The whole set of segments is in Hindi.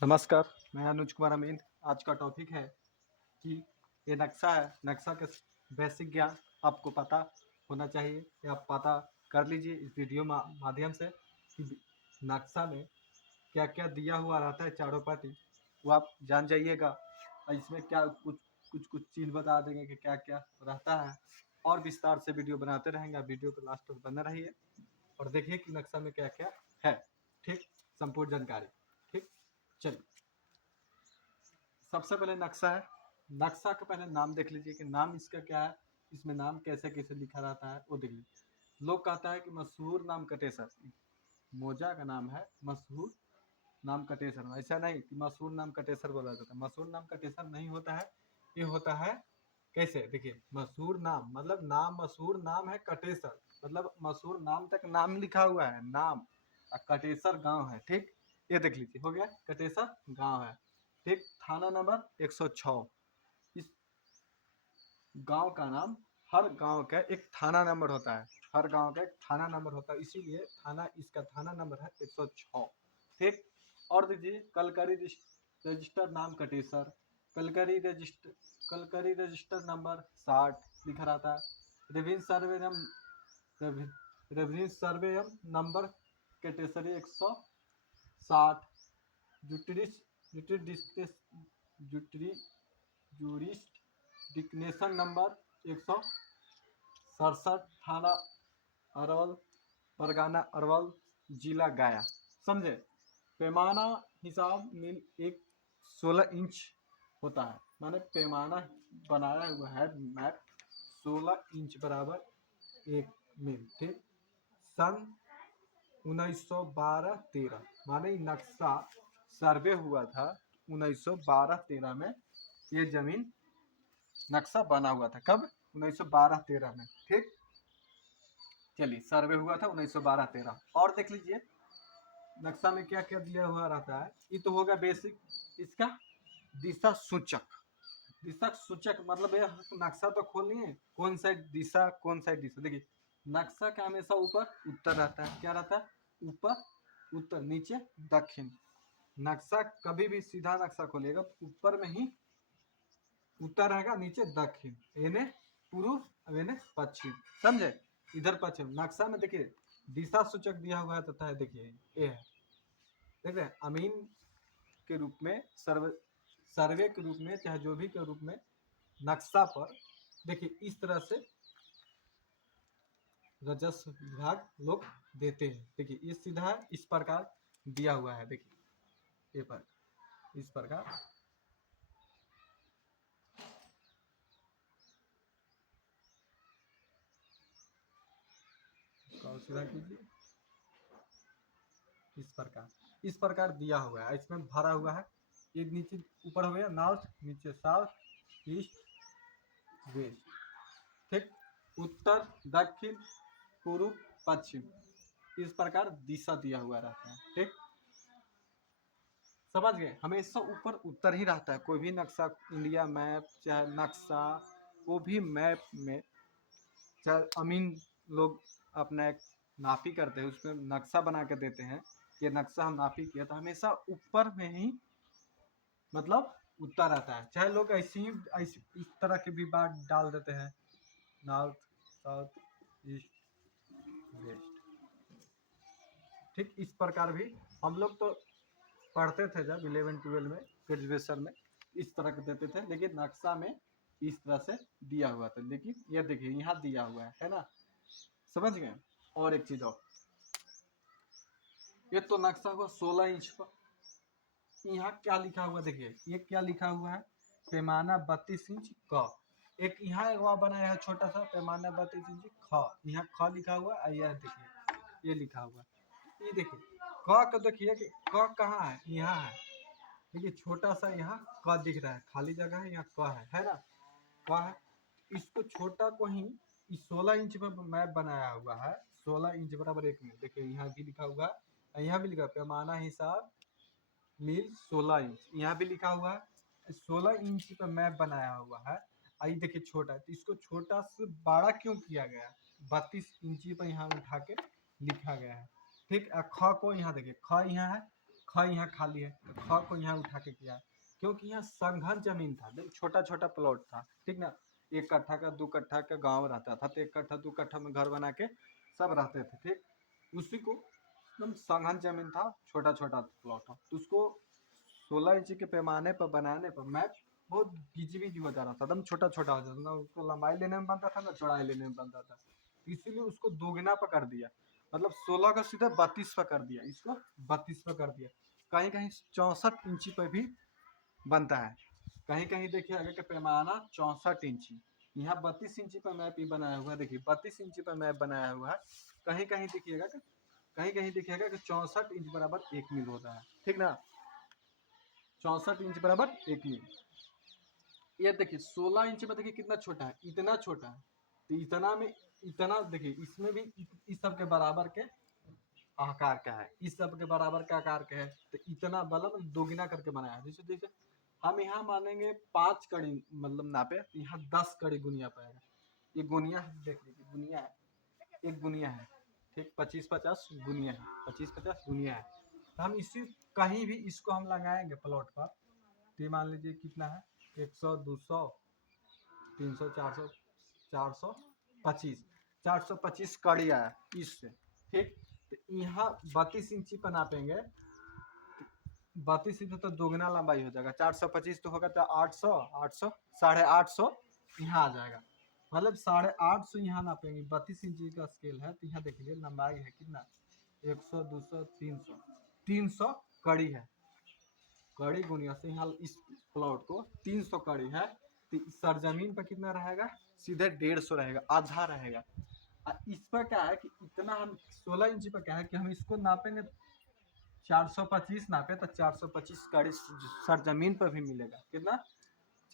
नमस्कार, मैं अनुज कुमार अमीन। आज का टॉपिक है कि ये नक्शा है। नक्शा के बेसिक ज्ञान आपको पता होना चाहिए या आप पता कर लीजिए इस वीडियो माध्यम से कि नक्शा में क्या क्या दिया हुआ रहता है, चारों पार्टी वो आप जान जाइएगा। और इसमें क्या कुछ कुछ कुछ चीज़ बता देंगे कि क्या क्या रहता है, और विस्तार से वीडियो बनाते रहेंगे। वीडियो को लास्ट तक बने रहिए और देखिए कि नक्शा में क्या क्या है। ठीक, संपूर्ण जानकारी। ठीक, चलिए सबसे पहले नक्शा है। नक्शा का पहले नाम देख लीजिए कि नाम इसका क्या है, इसमें नाम कैसे कैसे लिखा रहता है वो देख लीजिए। लोग कहता है कि मशहूर नाम कटेसर, मोजा का नाम है मशहूर नाम कटेसर। ऐसा नहीं कि मशहूर नाम कटेसर बोला जाता है, मशहूर नाम कटेसर नहीं होता है। ये होता है कैसे, देखिए मशहूर नाम मतलब नाम, मशहूर नाम है कटेसर मतलब मशहूर नाम तक नाम लिखा हुआ है नाम, और कटेसर गांव है। ठीक, ये देख लीजिए, हो गया कटेसर गांव है। ठीक, थाना नंबर 106। इस गांव का नाम, हर गांव का एक थाना नंबर होता है, हर गांव का एक थाना नंबर होता है, इसीलिए थाना, इसका थाना नंबर है 106। ठीक, और देखिए कलकरी रजिस्टर नाम कटेसर, कलकरी रजिस्टर, कलकरी रजिस्टर नंबर 60 लिखा रहता है। रेवेन्यू सर्वे नंबर कटेसरी 160। जूरिस्ट डिक्नेशन नंबर 167, थाना अरवल, परगना अरवल, जिला गया। समझे, पैमाना हिसाब मिल एक 16 इंच होता है, माने पैमाना बनाया हुआ है मैप 16 इंच बराबर 1 मील। ठीक, सन 1912-13 माने नक्शा सर्वे हुआ था 1912-13 में। ये जमीन नक्शा बना हुआ था कब, 1912-13 में। ठीक, चलिए सर्वे हुआ था 1912-13। और देख लीजिए नक्शा में क्या क्या दिया हुआ रहता है। ये तो होगा बेसिक। इसका दिशा सूचक, दिशा सूचक मतलब ये नक्शा तो खोलिए, कौन साइड दिशा, कौन साइड दिशा। देखिए नक्शा का हमेशा ऊपर उत्तर रहता है, क्या रहता है, ऊपर उत्तर, नीचे दक्षिण। नक्शा कभी भी सीधा नक्शा खोलिएगा तो ऊपर में ही उत्तर रहेगा, नीचे दक्षिण, एने पूर्व, एने पश्चिम। समझे, इधर पश्चिम। नक्शा में देखिए दिशा सूचक दिया हुआ है तथा देखिए ये है, देख रहे हैं, अमीन के रूप में, सर्वे के रूप में, चाहे जो भी के रूप में नक्शा पर देखिए इस तरह से राजस्व विभाग लोग देते हैं। देखिए ये सीधा इस प्रकार दिया हुआ है, देखिए ये पर इस प्रकार सीधा कीजिए, इस प्रकार दिया हुआ है, इसमें भरा हुआ है। ये नीचे ऊपर हो गया नॉर्थ, नीचे साउथ, ईस्ट, वेस्ट। ठीक, उत्तर, दक्षिण, पूर्व, पश्चिम, इस प्रकार दिशा दिया हुआ रहता है। ठीक, समझ गए, हमेशा ऊपर उत्तर ही रहता है। कोई भी नक्शा, इंडिया मैप चाहे नक्शा, वो भी मैप में, चाहे अमीन लोग अपना एक नापी करते हैं, उसमें नक्शा बना के देते हैं, ये नक्शा हम नापी किया, तो हमेशा ऊपर में ही मतलब उत्तर रहता है। चाहे लोग ऐसे ही ऐसे इस तरह के भी बात डाल देते हैं, नॉर्थ, साउथ, ईस्ट, वेस्ट। ठीक, इस प्रकार भी हम लोग तो पढ़ते थे जब 11-12 में, ग्रेजुएशन में, इस तरह के देते थे, लेकिन नक्शा में इस तरह से दिया हुआ था। लेकिन ये देखिए यहाँ दिया हुआ है ना, समझ गए। और एक चीज और, ये तो नक्शा हुआ 16 इंच पर, यहाँ क्या लिखा हुआ देखिए, ये क्या लिखा हुआ है, पैमाना 32 इंच क। एक यहाँ एक वहाँ बनाया है छोटा सा, पैमाना 32 इंच ख, यहाँ ख लिखा हुआ है। यह देखिए ये लिखा हुआ है, ये देखिए क का देखिए कि क कहाँ है, यहाँ है। देखिए छोटा सा यहाँ क दिख रहा है, खाली जगह है, यहाँ क है ना, क है। इसको छोटा को ही इस 16 इंच में मैप बनाया हुआ है, 16 इंच बराबर 1 मील। देखिए यहाँ भी लिखा हुआ है, यहाँ भी लिखा है पैमाना हिसाब मील 16 इंच, यहाँ भी लिखा हुआ है 16 इंच पर मैप बनाया हुआ है। आई देखिए छोटा है, तो इसको छोटा से बड़ा क्यों किया गया, 32 इंची पर यहाँ उठा के लिखा गया है। ठीक, ख को यहाँ देखिए, ख यहाँ है, ख ख यहाँ खाली है तो ख को यहाँ उठा के किया, क्योंकि यहाँ संघन जमीन था, छोटा छोटा प्लॉट था, ठीक ना। 1 कट्ठा का 2 कट्ठा का गांव रहता था, तो 1 कट्ठा 2 कट्ठा में घर बना के सब रहते थे, ठीक। उसी को एकदम संघन जमीन था, छोटा छोटा प्लॉट था, तो उसको 16 इंच के पैमाने पर बनाने पर मैप बहुत गिजबिज हो जा रहा था, एकदम छोटा छोटा हो जाता था, उसको लंबाई लेने में बनता था ना चौड़ाई लेने में बनता था, इसीलिए उसको दोगुना पर कर दिया, मतलब 16 का सीधा 32 पर कर दिया, इसको 32 पर कर दिया। कहीं कहीं 64 इंची पर भी बनता है, कहीं कहीं देखिए आगे का पैमाना 64 इंची, यहाँ 32 इंची पर मैप ही बनाया हुआ है, देखिए 32 इंची पर मैप बनाया हुआ है। कहीं कहीं देखिएगा कहीं कहीं देखिएगा कि 64 इंच बराबर 1 मील होता है, ठीक ना, 64 इंच बराबर 1 मील। ये देखिए 16 इंच में देखिए कितना छोटा है, इतना छोटा है, तो इतना में इतना देखिए इसमें भी इस सब के बराबर के आकार का है, इस सब के बराबर का आकार का है, तो इतना बल्ब दोगुना करके बनाया है। जैसे जैसे हम यहाँ मानेंगे 5 कड़ी मतलब नापे, तो यहाँ 10 कड़ी गुनिया पाएगा। ये गुनिया है, देख लीजिए गुनिया है, एक गुनिया है, ठीक, 25-50 गुनिया है, 25-50 गुनिया है। तो हम इसी कहीं भी इसको हम लगाएंगे प्लॉट पर, तो मान लीजिए कितना है 100 200 300 400 425 425 कड़ी आया इससे, ठीक। तो यहाँ 32 इंची पर नापेंगे, 32 इंच तो दोगुना लंबाई हो जाएगा, 425 तो होगा तो 800 800 850 यहाँ आ जाएगा, मतलब 850 यहाँ नापेंगे, 32 इंची का स्केल है, तो यहाँ देखिए लंबाई है कितना 100 200 300 300 कड़ी है, कड़ी गुनिया से यहाँ इस प्लॉट को 300 कड़ी है, तो सरजमीन पर कितना रहेगा सीधे 150 रहेगा, आधा रहेगा। इस पर क्या है कि इतना हम 16 इंच पर क्या है कि हम इसको नापेंगे 425 नापे तो 425 कड़ी सरजमीन पर भी मिलेगा, कितना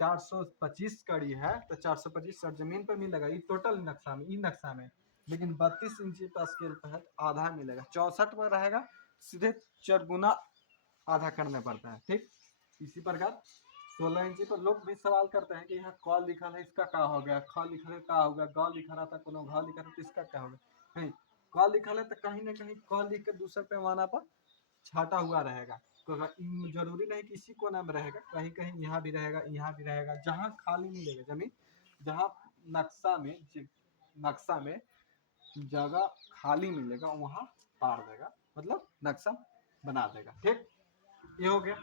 425 कड़ी है तो 425 सरजमीन पर मिलेगा, ये टोटल नक्शा में, नक्शा में। लेकिन 32 इंची पर स्केल पर है आधा मिलेगा, 64 पर रहेगा सीधे 4 गुना आधा करना पड़ता है, ठीक। इसी प्रकार 16 इंची पर लोग भी सवाल करते हैं कि यहाँ क लिखा है इसका क्या हो गया, ख लिखा है क्या हो गया, ग लिखा रहा था कोनो घ लिखा था तो इसका क्या हो गया, नहीं क लिखा है तो कहीं ना कहीं क लिख के दूसरे पैमाना पर छाटा हुआ रहेगा, तो जरूरी नहीं कि इसी कोना में रहेगा, कहीं कहीं यहाँ भी रहेगा, यहाँ भी रहेगा, जहाँ खाली मिलेगा जमीन, जहाँ नक्शा में जगह खाली मिलेगा वहाँ पार देगा, मतलब नक्शा बना देगा, ठीक। ये हो गया।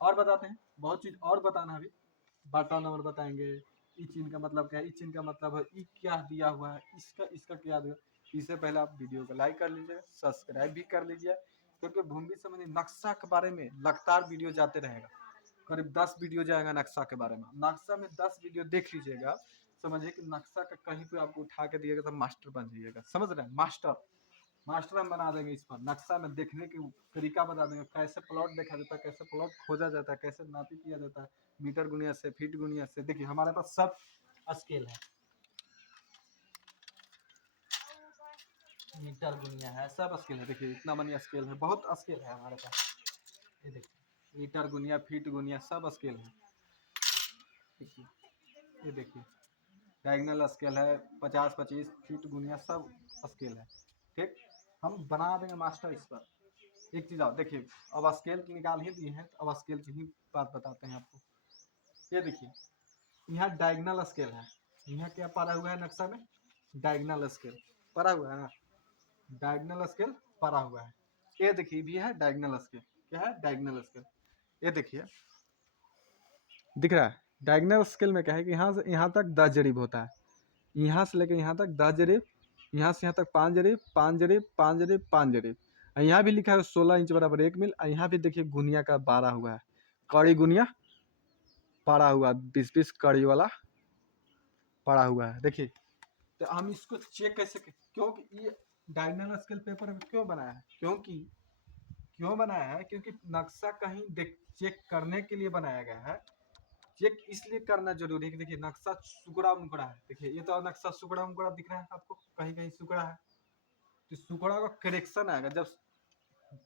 और बताते हैं, बहुत चीज और बताना, अभी बाटा नंबर बताएंगे, ई चिन्ह का मतलब क्या है, ई चिन्ह का मतलब है ई क्या दिया हुआ है, इसका इसका क्या दिया, इससे पहले आप वीडियो को लाइक कर लीजिए, सब्सक्राइब भी कर लीजिए, क्योंकि भूमि संबंधी नक्शा के बारे में लगातार वीडियो जाते रहेगा, करीब 10 वीडियो जाएगा नक्शा के बारे में, नक्शा में 10 वीडियो देख लीजिएगा, समझिए कि नक्शा का कहीं पे आपको उठा के दिएगा तो मास्टर बन जाइएगा, समझ रहे हैं, मास्टर मास्टर हम बना देंगे, इस पर नक्शा में देखने के तरीका बता देंगे, कैसे प्लॉट देखा जाता है, कैसे प्लॉट खोजा जाता है, कैसे नापी किया जाता है, मीटर गुनिया से, फीट गुनिया से, देखिए हमारे पास सब स्केल है, मीटर गुनिया है, सब स्केल है, देखिए इतना मनी स्केल है, बहुत स्केल है हमारे पास, ये देखिए मीटर गुनिया फीट गुनिया सब स्केल है, देखिए ये देखिए डायगनल स्केल है, 50-25 फीट गुनिया सब स्केल है, ठीक। हम बना देंगे मास्टर इस पर। एक चीज आप देखिए, अब स्केल निकाल ही दिए हैं तो अब स्केल की ही बात बताते हैं आपको, ये देखिए यहाँ डायगनल स्केल है, यहाँ क्या पड़ा हुआ है नक्शा में, डायगनल स्केल पड़ा हुआ है ना, डायगनल स्केल पड़ा हुआ है, ये देखिए भी है डायगनल स्केल, क्या है डायगनल स्केल, ये देखिए दिख रहा है, डायगनल स्केल में क्या है कि यहाँ से यहाँ तक 10 जरीब होता है, यहाँ से लेकर यहाँ तक 10 जरीब, यहाँ से यहाँ तक 5 जरीब 5 जरीब 5 जरीब 5 जरीब, यहाँ भी लिखा है 16 इंच बराबर 1 मील, यहाँ भी देखिए गुनिया का 12 हुआ है, कड़ी गुनिया पड़ा हुआ 20-20 कड़ी वाला पड़ा हुआ है, देखिए। तो हम इसको चेक कैसे, क्योंकि ये डायगनल स्केल पेपर में क्यों बनाया है, क्यों बनाया है, क्योंकि नक्शा कहीं देख चेक करने के लिए बनाया गया है, चेक इसलिए करना जरूरी है कि देखिए नक्शा सुकड़ा मुकड़ा है, देखिए ये तो नक्शा सुकड़ा मुकड़ा दिख रहा है आपको, कहीं कहीं सुकड़ा है, तो सुकड़ा का करेक्शन आएगा, जब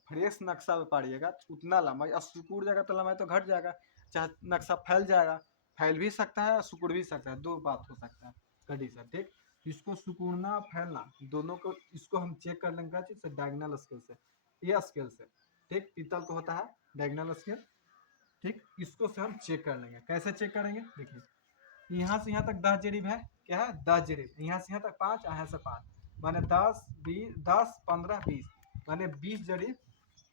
फ्रेश नक्शा पे पाड़िएगा उतना लंबाई, और सिकुड़ जाएगा तो लंबाई तो घट जाएगा, चाहे नक्शा फैल जाएगा, फैल भी सकता है और सिकुड़ भी सकता है, दो बात हो सकता है कंडीशन, ठीक। इसको सिकुड़ना फैलना दोनों को, इसको हम चेक कर लेंगे चीज से, डायगनल स्केल से, ये स्केल से, ठीक, पीतल तो होता है डायगोनल स्केल। ठीक, इसको से हम चेक कर लेंगे। कैसे चेक करेंगे, देखिए यहाँ से यहाँ तक 10 जरीब है, क्या है 10 जरीब, यहाँ से यहाँ तक 5, यहाँ से 5, माने 10 20 10 15 20, माने 20 जरीब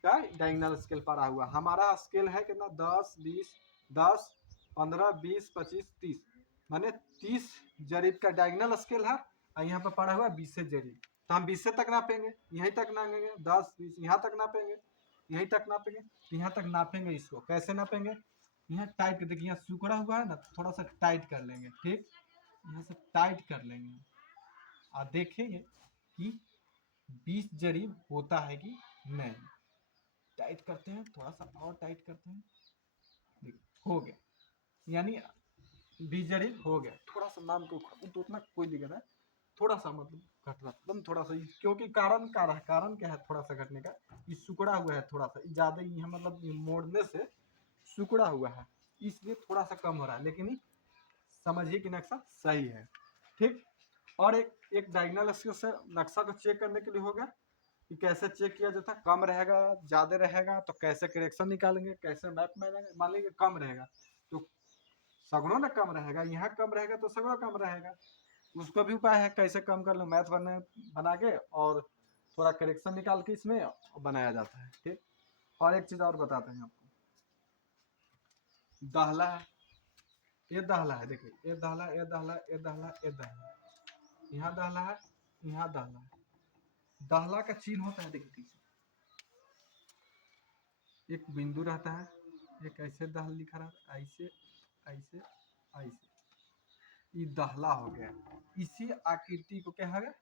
का डायगोनल स्केल पड़ा हुआ। हमारा स्केल है कितना 10 20 10 15 20 25 30, माने 30 जरीब का डायगोनल स्केल है और यहाँ पर पड़ा हुआ 20 से जरीब। तो हम 20 से तक नापेंगे, यहीं तक नापेंगे, 10 20 यहाँ तक नापेंगे, यहीं तक नापेंगे, यहाँ तक नापेंगे। इसको कैसे नापेंगे, यहाँ टाइट, देखिए यहाँ सिकुड़ा हुआ है ना, थोड़ा सा टाइट कर लेंगे। ठीक, यहाँ से टाइट कर लेंगे और देखेंगे कि 20 जरीब होता है कि नहीं। टाइट करते हैं, थोड़ा सा और टाइट करते हैं, हो गया, यानी 20 जरीब हो गया। थोड़ा सा नाम को तो उतना कोई दिक्कत है, थोड़ा सा मतलब घट रहा एकदम थोड़ा सा, क्योंकि कारण क्या है थोड़ा सा घटने का, ये सिकुड़ा हुआ है थोड़ा सा ज्यादा, यहाँ मतलब मोड़ने से सिकुड़ा हुआ है, इसलिए थोड़ा सा कम हो रहा है, लेकिन समझिए कि नक्शा सही है। ठीक, और एक डायगोनल स्केल से नक्शा को चेक करने के लिए होगा कि कैसे चेक किया जाता है, कम रहेगा ज्यादा रहेगा तो कैसे करेक्शन निकालेंगे, कैसे मैप में मान लीजिए कम रहेगा तो सगड़ों ना कम रहेगा, यहाँ कम रहेगा तो सगड़ों कम रहेगा। उसको भी उपाय है कैसे कम कर लो, मैथ बना के और थोड़ा करेक्शन निकाल के इसमें बनाया जाता है। ठीक, और एक चीज और बताते हैं आपको, दाहला है, ये दाहला है, देखिए ये दाहला, ये दाहला, ये दाहला, ये दाहला, यहाँ दाहला है, यहाँ दाहला है। दाहला का चिन्ह होता है, देखिए एक बिंदु रहता है, एक ऐसे दाहला लिखा रहता है, ऐसे ऐसे ऐसे, ये दाहला हो गया। इसी आकृति को क्या है,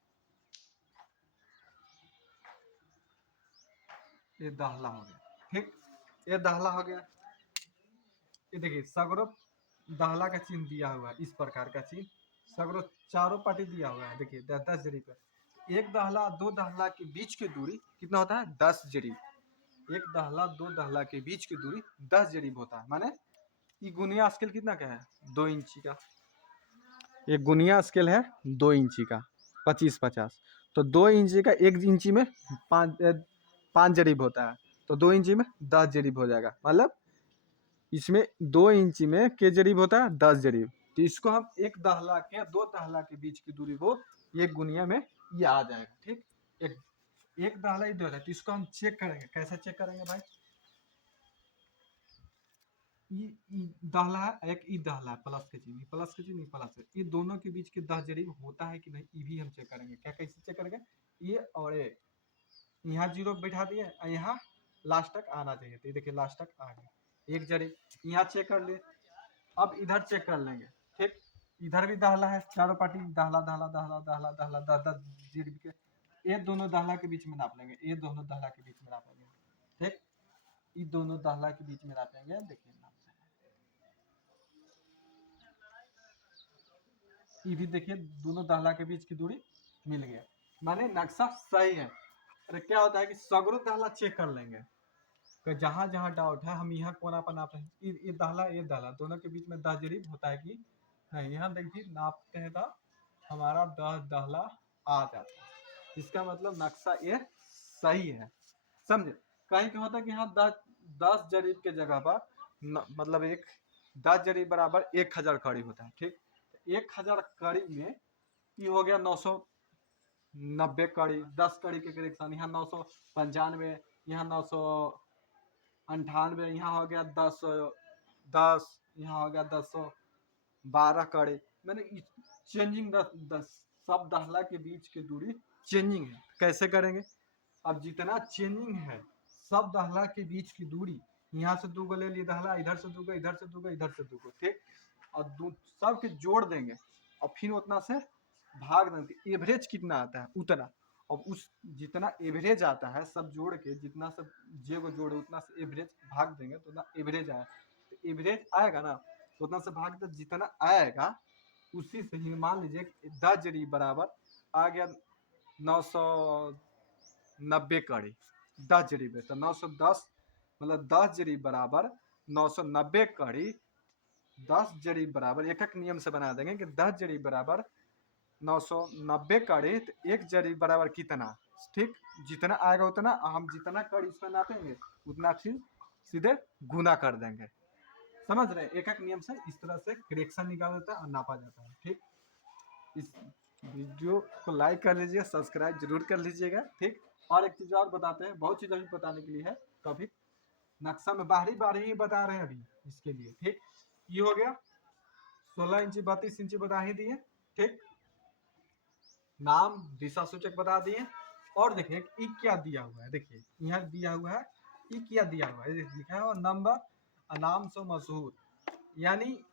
ये दाहला हो गया। ठीक, ये दाहला हो गया। ये देखिए सगरो दाहला का चिन्ह दिया हुआ है, इस प्रकार का चिन्ह सगरो चारों पार्टी दिया हुआ है। देखिए 10 जरीब का, एक दाहला दो दाहला के बीच की दूरी कितना होता है 10 जरीब। एक दाहला दो दाहला के बीच की दूरी 10 जरीब होता है, माने ये गुनिया स्केल कितना का है 2 इंची का, ये गुनिया स्केल है 2 इंची का 25-50, तो 2 इंची का 1 इंची में 5 जरीब होता है, तो 2 इंची में 10 जरीब हो जाएगा, मतलब इसमें 2 इंची में के जरीब होता है 10 जरीब। तो इसको हम एक दाहला के दो दाहला के बीच की दूरी को ये गुनिया में ये आ जाएगा। ठीक, एक दाहला ही दो है, तो इसको हम चेक करेंगे। कैसे चेक करेंगे भाई, ई दाहला है, एक ई दाहला है, प्लस के चिन्ह, प्लस के चिन्ह प्लस है, ये दोनों के बीच के 10 जरीब होता है कि नहीं, ये भी हम चेक करेंगे। क्या कैसे चेक करेंगे, ये और ये यहाँ जीरो बैठा दिए, यहाँ लास्ट तक आना चाहिए, तो देखिए लास्ट तक आ गया 1 जरीब, यहाँ चेक कर लिए। अब इधर चेक कर लेंगे। ठीक, इधर भी दाहला है, चारों पार्टी दाहला दाहला दाहला दाहला दाहला 10 जरीब के, ये दोनों दाहला के बीच में नाप लेंगे, ये दोनों दाहला के बीच में नापेंगे। ठीक, ये दोनों दाहला के बीच में नापेंगे, देखिए ये भी देखिए दोनों दाहला के बीच की दूरी मिल गया, माने नक्शा सही है। अरे क्या होता है कि सगरो दाहला चेक कर लेंगे, कि जहां जहां डाउट है हम यहाँ कोना पर नाप रहे हैं, ये दाहला दोनों के बीच में 10 जरीब होता है कि नहीं, यहाँ देखिए नापते हैं तो हमारा 10 दाहला आ जाता है, इसका मतलब नक्शा ये सही है। समझे, कहीं क्या होता है कि यहाँ 10 जरीब के जगह पर मतलब 10 जरीब बराबर 1000 कड़ी होता है। ठीक, 1000 कड़ी में ये हो गया 990 कड़ी, 10 कड़ी के करेक्शन, यहाँ 995, यहाँ 998, यहाँ हो गया 10, यहाँ हो गया 1012 कड़ी, मैंने चेंजिंग 10 सब दाहला के बीच की दूरी चेंजिंग है। कैसे करेंगे, अब जितना चेंजिंग है सब दाहला के बीच की दूरी, यहाँ से 2 ले लिए दाहला, इधर से 2, इधर से 2, इधर से 2, ठीक, और सब के जोड़ देंगे और फिर उतना से भाग देंगे, एवरेज कितना आता है उतना, और उस जितना एवरेज आता है सब जोड़ के, जितना सब जे को जोड़े उतना से एवरेज भाग देंगे तो उतना एवरेज आया, तो एवरेज आएगा ना, तो उतना से भाग दे, जितना आएगा उसी से ही मान लीजिए 10 जरीब बराबर आ गया 990 कड़ी, 10 जरीब है तो 910, मतलब 10 जरीब बराबर 990 कड़ी, 10 जरीब बराबर एक एक नियम से बना देंगे कि 10 जरीब बराबर 990 कड़ी, तो 1 जरीब बराबर कितना ठीक, जितना आएगा उतना हम जितना कड़ इसमें नापेंगे उतना फिर सीधे गुना कर देंगे। समझ रहे हैं? एक एक नियम से इस तरह से करेक्शन निकाला जाता है और नापा जाता है। ठीक, इस वीडियो को लाइक कर लीजिए, सब्सक्राइब जरूर कर लीजिएगा। ठीक, और एक चीज और बताते हैं, बहुत चीज अभी बताने के लिए है, तो अभी नक्शा में बाहरी बाहरी ही बता रहे हैं अभी इसके लिए। ठीक, ये हो गया 16 इंची 32 इंची बता ही दिए। ठीक, नाम दिशा सूचक बता दिए। और देखिए ई क्या दिया हुआ है, देखिए यहाँ दिया हुआ है ई क्या दिया हुआ है, लिखा है और नंबर नाम सो मशहूर, यानी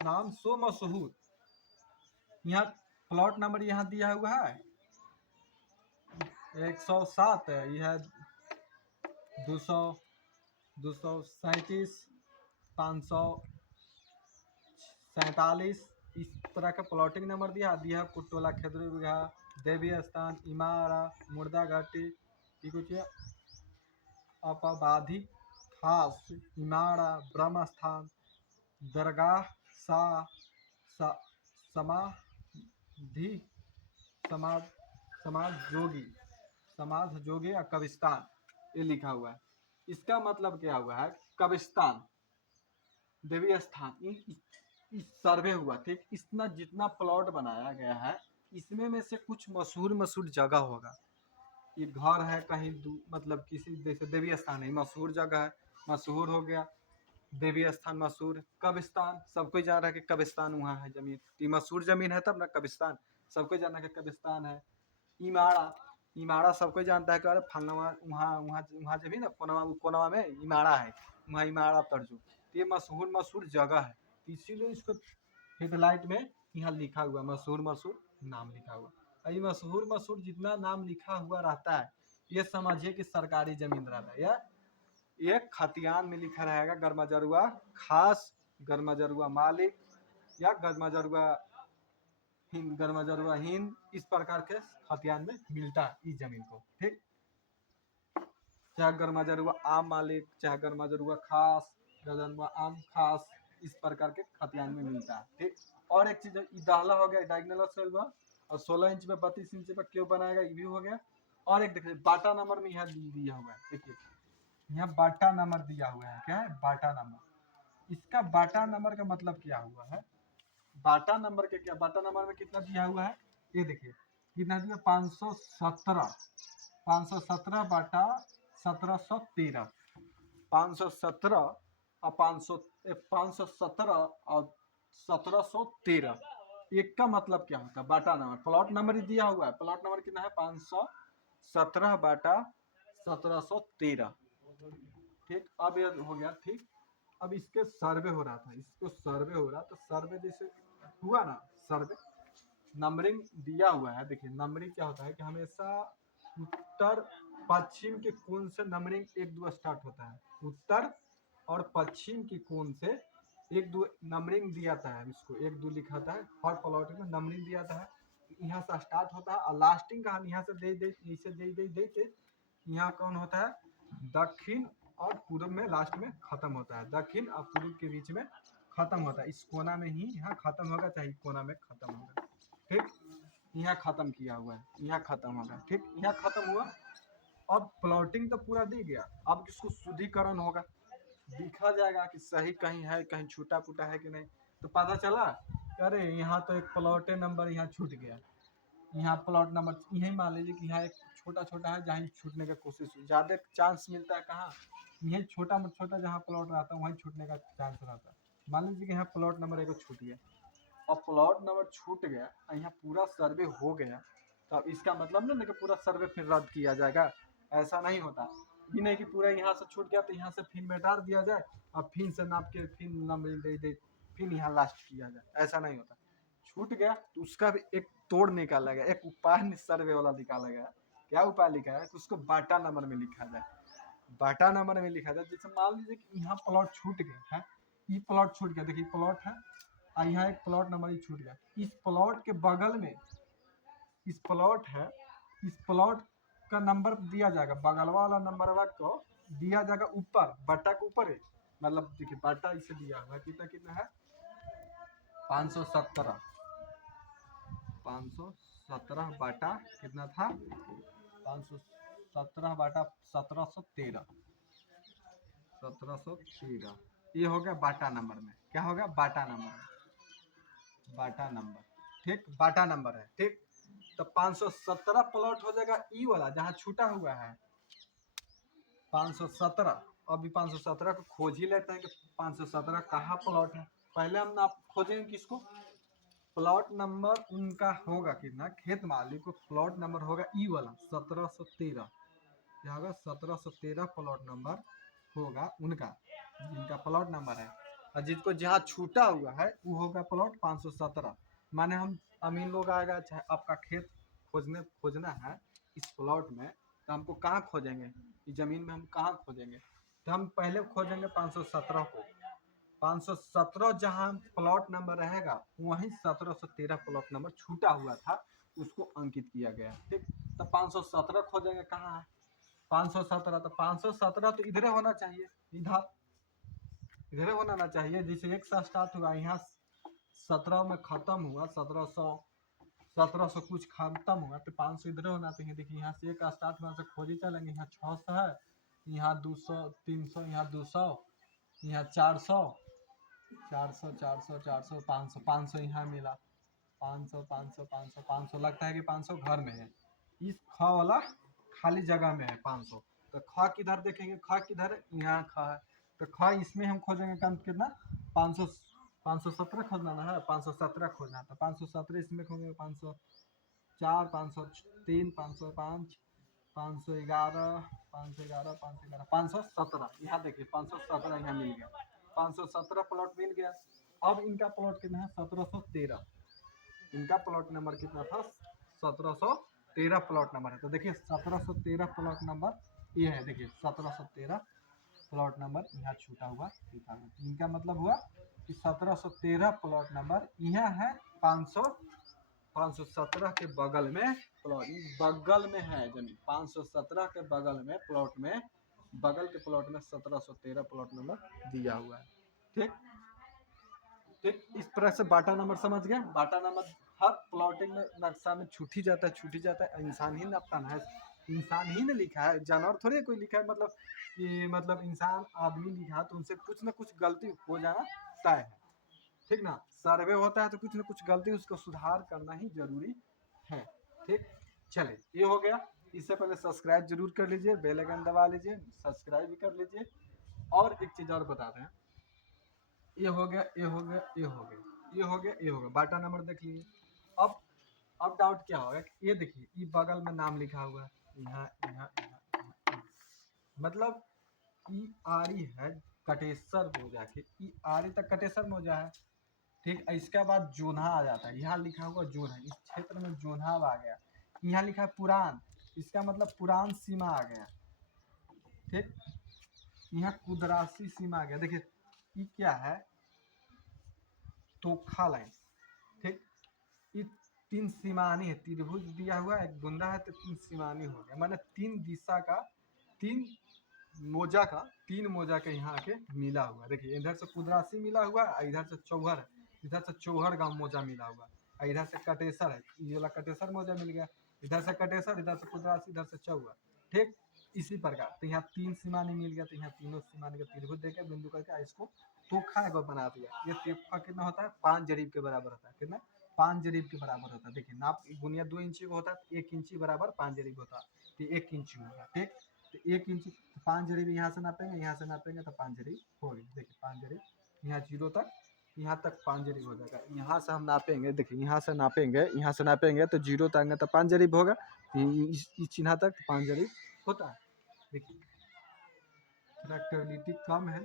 नाम सो मशहूर। यहाँ प्लॉट नंबर यहाँ दिया हुआ है 107 है, यह 200 237 547 इस तरह का प्लॉटिंग नंबर दिया कुटोला खेदरू बिघा देवी स्थान इमारा मुर्दा घाटी ये कुछ अपवादी खास इमारा ब्रह्म स्थान दरगाह सा, समाधि समाज समाज जोगी और कब्रिस्तान ये लिखा हुआ है। इसका मतलब क्या हुआ है, कब्रिस्तान देवी स्थान सर्वे हुआ। ठीक, इतना जितना प्लॉट बनाया गया है इसमें में से कुछ मशहूर जगह होगा। ये घर है कहीं मतलब किसी जैसे देवी स्थान है मशहूर जगह है, मशहूर हो गया देवी स्थान मशहूर। कब्रिस्तान सबको जान रहा है कि कब्रिस्तान वहाँ है जमीन, ये मशहूर जमीन है तब ना कब्रिस्तान, सबको जाना है कि कब्रिस्तान है। इमाड़ा इमाड़ा सबको जानता है कि अरे फलना वहाँ वहाँ वहाँ जब भी ना कोनवा में इमाड़ा है, वहाँ इमाड़ा तर्जु, तो ये मशहूर जगह है, इसीलिए इसको हेडलाइट में यहाँ लिखा हुआ मशहूर नाम लिखा हुआ। ये मशहूर जितना नाम लिखा हुआ रहता है ये समझिए कि सरकारी जमीन रहता है, या एक खतियान में लिखा रहेगा गरमाजरुआ खास, गरमाजरुआ मालिक या गरमाजरुआ हिंद, इस प्रकार के खतियान में मिलता है इस जमीन को। ठीक, चाहे गरमाजरुआ आम मालिक, चाहे गरमाजरुआ खास, गरमाजरुआ आम खास, इस प्रकार के खतियान में मिलता है। ठीक, और एक चीज दाहला हो गया डायगोनल से हुआ, और 16 इंच में 32 इंच में क्यों बनाएगा ये भी हो गया। और एक देखिए बाटा नंबर में यहाँ दिया हुआ है, देखिए यहाँ बाटा नंबर दिया हुआ है, क्या है बाटा नंबर। इसका बाटा नंबर का मतलब क्या हुआ है, बाटा नंबर के क्या, बाटा नंबर में कितना दिया हुआ है ये देखिए कितना दिया 517 बाटा 1713 517 और 517 और 1713 एक का मतलब क्या होता है बाटा नंबर, प्लॉट नंबर ही दिया हुआ है, प्लॉट नंबर कितना है 517 बाटा 1713। ठीक, अब ये हो गया। ठीक, अब इसके सर्वे हो रहा था, इसको सर्वे हो रहा तो सर्वे जैसे हुआ ना, सर्वे नंबरिंग दिया हुआ है। देखिए नंबरिंग क्या होता है कि हमेशा उत्तर पश्चिम के कोण से नंबरिंग 1 2 स्टार्ट होता है, उत्तर और पश्चिम के कोण से 1 2 नंबरिंग दिया था है, इसको 1 2 लिखाता है, हर प्लॉट में नंबरिंग दिया था है, यहाँ से स्टार्ट होता है और लास्टिंग का हम यहाँ से दे यहाँ कौन होता है दक्षिण और पूर्व में लास्ट में खत्म होता है, दक्षिण और पूर्व के बीच में खत्म होता है, इस कोना में ही यहाँ खत्म होगा, चाहे कोना में खत्म होगा। ठीक, यहाँ खत्म किया हुआ है, यहाँ खत्म होगा। ठीक, यहाँ खत्म हुआ। अब प्लॉटिंग तो पूरा दे गया, अब इसको शुद्धिकरण होगा, दिखा जाएगा कि सही कहीं है कहीं छूटा फूटा है कि नहीं, तो पता चला अरे यहाँ तो एक प्लॉट नंबर यहाँ छूट गया, यहाँ प्लॉट नंबर यही मान लीजिए कि यहाँ एक छोटा है जहाँ छूटने का कोशिश ज्यादा चांस मिलता है, कहाँ यही छोटा जहाँ प्लॉट रहता है वहीं छूटने का चांस रहता है। मान लीजिए कि यहाँ प्लॉट नंबर एक छूट गया, और प्लॉट नंबर छूट गया और यहाँ पूरा सर्वे हो गया, तो अब इसका मतलब ना कि पूरा सर्वे फिर रद्द किया जाएगा, ऐसा नहीं होता। ये नहीं कि पूरा यहाँ से छूट गया तो यहाँ से फिर मिटा दिया जाए और फिर से नाप के फिर नंबर दे फिर यहाँ लास्ट किया जाए, ऐसा नहीं होता। छूट गया तो उसका भी एक तोड़ निकाला गया, एक उपाय सर्वे वाला निकाला गया। क्या उपाय लिखा है, उसको बाटा नंबर में लिखा जाए, बाटा नंबर में लिखा जाए। जैसे मान लीजिए कि यहाँ प्लॉट छूट गया है, ये प्लॉट छूट गया, देखिए प्लॉट है और यहाँ एक प्लॉट नंबर ही छूट गया, इस प्लॉट के बगल में इस प्लॉट है, इस प्लॉट का नंबर दिया जाएगा, बगल वाला नंबर को दिया जाएगा ऊपर बटा के ऊपर है, मतलब देखिए बटा इसे दिया हुआ कितना कितना है 517 बटा कितना था 517 बाटा 1713, 1713 ये हो गया बाटा नंबर में। क्या हो गया? बाटा नंबर में, बाटा नंबर। ठीक, बाटा नंबर है। ठीक, तो 517 प्लॉट हो जाएगा ई वाला जहाँ छूटा हुआ है 517। अभी 517 को खोज ही लेते हैं कि 517 कहाँ प्लॉट है। पहले हम आप खोजेंगे किसको? प्लॉट नंबर उनका होगा कितना, खेत मालिक को प्लॉट नंबर होगा ई वाला 1713। क्या होगा? 1713 प्लॉट नंबर होगा उनका, जिनका प्लॉट नंबर है। और जिसको जहाँ छूटा हुआ है वो होगा प्लॉट 517। माने हम अमीन लोग आएगा, चाहे आपका खेत खोजना है इस प्लॉट में, तो हमको कहाँ खोजेंगे? इस जमीन में हम कहाँ खोजेंगे? तो हम पहले खोजेंगे 517 को। 517 जहाँ प्लॉट नंबर रहेगा वहीं 1713 प्लॉट नंबर छूटा हुआ था उसको अंकित किया गया। ठीक, तो 517 खोजेंगे कहाँ है? 517, तो 517 तो इधर होना चाहिए, इधर होना ना चाहिए। जैसे एक से स्टार्ट हुआ, यहाँ 17 में खत्म हुआ, 1700 कुछ खत्म हुआ, तो 500 इधर होना चाहिए। देखिए यहाँ से एक स्टार्ट हुआ से खोजे चलेंगे, यहाँ 600 है, यहाँ 200, 300, यहाँ 200, यहाँ 400, 400, 400, 400, 500, 500 यहाँ मिला, 500, 500, 500, 500 लगता है कि 500 घर में है, इस ख वाला खाली जगह में है 500। तो ख किधर देखेंगे? ख किधर है? यहाँ ख है, तो ख इसमें हम खोजेंगे कम कितना? 500, 517 खोजना ना है, 517 खोजना है। तो 517 इसमें खोजेंगे, 504, 503, 505, 511, 511, 511, 517। यहाँ देखिए 517 यहाँ मिल गया, 517 प्लॉट मिल गया। अब इनका प्लॉट कितना है? 1713। इनका प्लॉट नंबर कितना था? 1713 प्लॉट नंबर है। तो देखिए 1713 प्लॉट नंबर ये है। देखिए 1713 प्लॉट नंबर यहाँ छूटा हुआ लिखा हुआ। इनका मतलब हुआ कि 1713 प्लॉट नंबर यहाँ है 517 के बगल में प्लॉट, बगल में है जमीन 517 के बगल में प्लॉट में, बगल के प्लॉट में 1713 प्लॉट नंबर दिया हुआ है। ठीक, ठीक, इस तरह से बाटा नंबर समझ गए। बाटा नंबर हर प्लॉटिंग में नक्शा में छूट ही जाता है, छूट ही जाता है। इंसान ही नापता है, इंसान ही ने लिखा है, जानवर थोड़ी कोई लिखा है। मतलब कि मतलब इंसान आदमी लिखा है तो उनसे कुछ ना कुछ गलती हो जाना तय है। ठीक ना, सर्वे होता है तो कुछ ना कुछ गलती उसको सुधार करना ही जरूरी है। ठीक, चले ये हो गया। इससे पहले सब्सक्राइब जरूर कर लीजिए, बेल आइकन दबा लीजिए, सब्सक्राइब भी कर लीजिए। और एक चीज और बता दें, ये हो गया, ये हो गया, ये हो गया, ये हो गया, ये हो गया, बाटा नंबर देख लीजिए। अब डाउट क्या होगा कि ये देखिए ये बगल में नाम लिखा हुआ है, यहाँ यहाँ यहाँ, मतलब ई आरी है कटेसर मोजा के, ई आरी तक कटेसर मोजा है। ठीक, इसके बाद जोन्हा आ जाता है, यहाँ लिखा हुआ जोन्हा, इस क्षेत्र में जोन्हा आ गया। यहाँ लिखा है पुरान, इसका मतलब पुरान सीमा आ गया। ठीक, यहाँ कुदरासी सीमा आ गया। देखिए ये क्या है? तोखा लाइन। ठीक, ये 3 सीमानी है, त्रिभुज दिया हुआ है, एक बुंदा है, तो 3 सीमानी हो गया। माने 3 दिशा का, 3 मोजा का, 3 मोजा के यहाँ आके मिला हुआ। देखिए इधर से कुदरासी मिला हुआ है, इधर से चौहर है, इधर से चौहर गांव मोजा मिला हुआ है, इधर से कटेसर है, ये वाला कटेसर मोजा मिल गया। इधर से कटेसर, इधर से कुदरासी, इधर से चौहर। ठीक, इसी प्रकार तो यहाँ 3 सीमानी मिल गया, तो यहाँ तीनों सीमानी का त्रिभुज देकर बिंदु करके इसको तोखा एगो बना दिया। ये तोखा कितना होता है? 5 जरीब के बराबर होता है। कितना? 5 जरीब के बराबर होता है। देखिए नाप गुनिया 2 इंची का होता है, 1 इंची बराबर 5 जरीब होता है, तो 1 इंची होगा। ठीक, तो 1 इंची 5 जरीब यहाँ से नापेंगे, यहाँ से नापेंगे तो 5 जरीब हो गई। देखिए 5 जरीब, यहाँ 0 तक, यहाँ तक 5 जरीब हो जाएगा। यहाँ से हम नापेंगे, देखिए यहाँ से नापेंगे, यहाँ से नापेंगे तो 0 तक आएंगे तो 5 जरीब होगा, इस चिन्ह तक 5 जरीब होता है। देखिए ट्रैक्टबिलिटी कम है,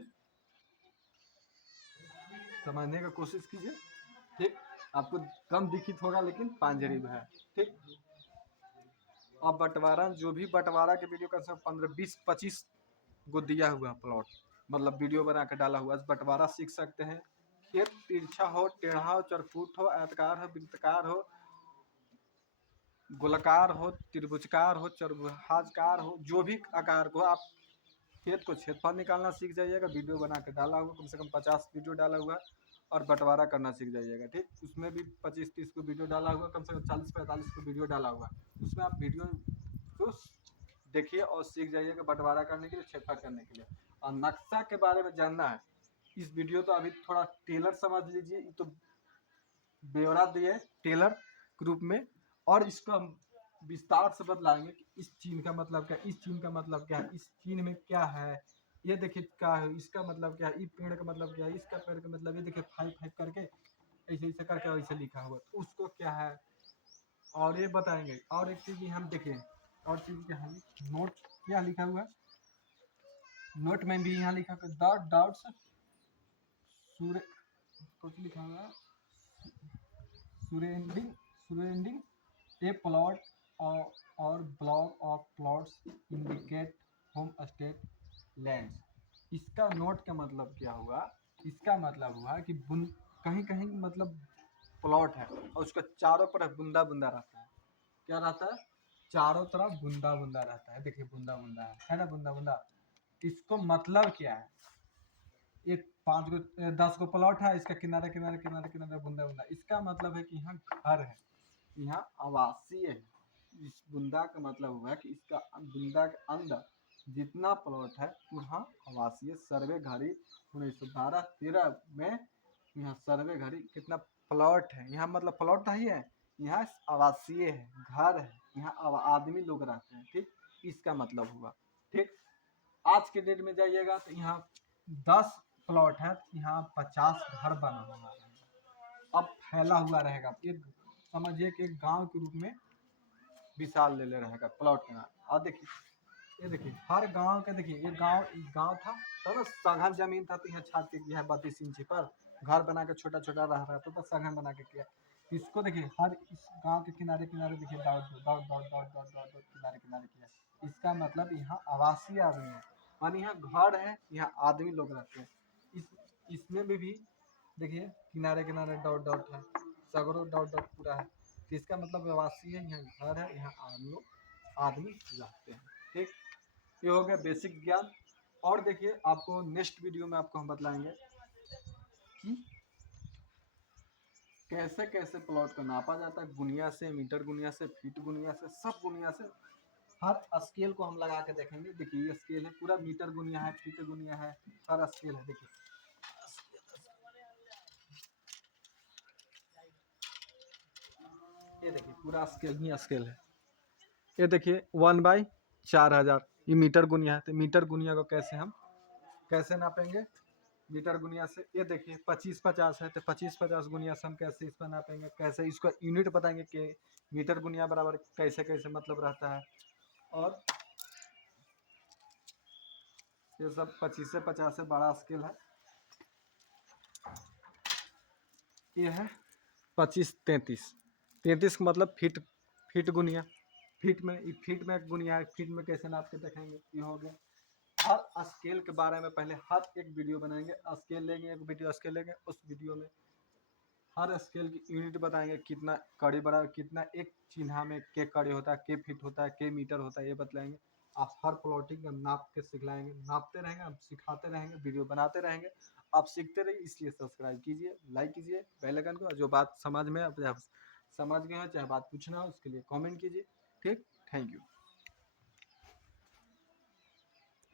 समझने का कोशिश कीजिए। ठीक, आपको कम दिखित होगा लेकिन 5 जरीब है। ठीक, अब बंटवारा, जो भी बंटवारा के वीडियो कर सकते 15, 20, 25 को दिया हुआ प्लॉट, मतलब वीडियो बना के डाला हुआ, बंटवारा सीख सकते हैं। खेत तिरछा हो, टेढ़ा हो, चरफूट हो, आयताकार हो, वृत्ताकार हो, गोलाकार हो, त्रिभुजकार हो, चरबुहाकार हो, जो भी आकार को आप खेत को क्षेत्रफल निकालना सीख जाइएगा। वीडियो बना के डाला हुआ, कम से कम 50 वीडियो डाला हुआ, और बंटवारा करना सीख जाइएगा। ठीक, उसमें भी 25-30 को वीडियो डाला हुआ, कम से कम 40-45 को वीडियो डाला हुआ। उसमें आप वीडियो तो देखिए और सीख जाइएगा बंटवारा करने के लिए, क्षेत्रफल करने के लिए। और नक्शा के बारे में जानना है इस वीडियो तो अभी थोड़ा टेलर समझ लीजिए, तो ब्यौरा दिए टेलर ग्रुप में, और इसको हम विस्तार से बतलाएंगे कि इस चीन का मतलब क्या, इस चीन का मतलब क्या है, इस चीन में क्या है, ये देखिए क्या है, इसका मतलब क्या है, इस पेड़ का मतलब क्या है, इसका पेड़ का मतलब, ये देखिए 5 करके ऐसे ऐसे करके ऐसे लिखा हुआ, तो उसको क्या है, और ये बताएंगे। और एक चीज हम देखिए, और चीज क्या है, नोट क्या लिखा हुआ है, नोट में भी यहाँ लिखा हुआ डॉट डॉट्स सूर्य, कुछ लिखा हुआ है सुरेंडिंग सुरेंडिंग ए प्लॉट और block of plots indicate home state lands. इसका नोट का मतलब क्या हुआ, इसका मतलब हुआ कि कहीं कहीं मतलब प्लॉट है और उसका चारों तरफ बूंदा बूंदा रहता है, क्या रहता है, चारों तरफ बूंदा बूंदा रहता है, देखिए बूंदा बूंदा है ना, बूंदा बूंदा। इसको मतलब क्या है, एक 5 गो 10 गो प्लॉट है, इसका किनारे किनारे किनारे किनारे बूंदा बूंदा, इसका मतलब है कि यहाँ घर है, यहाँ आवासीय है। इस बूंदा का मतलब हुआ कि इसका बूंदा के अंदर जितना प्लॉट है वहाँ आवासीय। सर्वे घड़ी 1912-13 में यहाँ सर्वे घड़ी कितना प्लॉट है, यहाँ मतलब प्लॉट नहीं है, यहाँ आवासीय है, घर है, यहाँ आदमी लोग रहते हैं, ठीक, इसका मतलब हुआ। ठीक, आज के डेट में जाइएगा तो यहाँ 10 प्लॉट है, यहाँ 50 घर बना हुआ है, अब फैला हुआ रहेगा, एक समझिए कि एक गांव के रूप में विशाल ले ले रहेगा प्लॉट का नाम। और देखिए ये देखिए हर गांव के, देखिए ये गांव था तो ना सघन जमीन था, तो यहाँ छाट के किया है 32 इंची पर घर बना के छोटा छोटा रह रहा था, तो सघन बना के किया। इसको देखिए हर इस गांव के किनारे किनारे देखिए dot dot dot dot dot dot dot किनारे किनारे किया, इसका मतलब यहाँ आवासीय आदमी है, मानी यहाँ घर है, यहाँ आदमी लोग रहते हैं। इसमें भी देखिए किनारे किनारे डॉट डॉट है, सगरों डॉट डॉट पूरा है, तो इसका मतलब आवासीय है, यहाँ घर है, यहाँ आदमी रहते हैं। ठीक, ये हो गया बेसिक ज्ञान। और देखिए आपको नेक्स्ट वीडियो में आपको हम बतलाएंगे कि कैसे कैसे प्लॉट को नापा जाता है, गुनिया से, मीटर गुनिया से, फीट गुनिया से, सब गुनिया से, हर स्केल को हम लगा के देखेंगे। देखिए ये स्केल है, पूरा मीटर गुनिया है, फीट गुनिया है, हर स्केल है। देखिए ये देखिए पूरा स्केल ही स्केल है। ये देखिए 1/4000 ये मीटर गुनिया है, तो मीटर गुनिया को कैसे हम कैसे नापेंगे, मीटर गुनिया से। ये देखिए 25-50 है, तो 25-50 गुनिया से हम कैसे इसको नापेंगे, कैसे इसको यूनिट बताएंगे कि मीटर गुनिया बराबर कैसे कैसे मतलब रहता है। और ये सब 25 से 50 से बड़ा स्केल है। ये है 25-33 का मतलब फीट, फीट गुनिया, फीट में गुनिया है, फीट में कैसे नाप के देखेंगे, ये हो गया। हर स्केल के बारे में पहले हर एक वीडियो बनाएंगे, स्केल लेंगे, एक वीडियो स्केल लेंगे, उस वीडियो में हर स्केल की यूनिट बताएंगे, कितना कड़ी बड़ा, कितना एक चिन्हा में के कड़ी होता है, के फीट होता है, के मीटर होता है, ये बतलाएंगे। आप हर प्लॉटिंग हम नाप के सिखलाएंगे, नापते रहेंगे, हम सिखाते रहेंगे, वीडियो बनाते रहेंगे, आप सीखते रहिए। इसलिए सब्सक्राइब कीजिए, लाइक कीजिए बेल आइकन को, जो बात समझ में आप समझ गए हो, चाहे बात पूछना हो उसके लिए कमेंट कीजिए। ठीक, थैंक यू।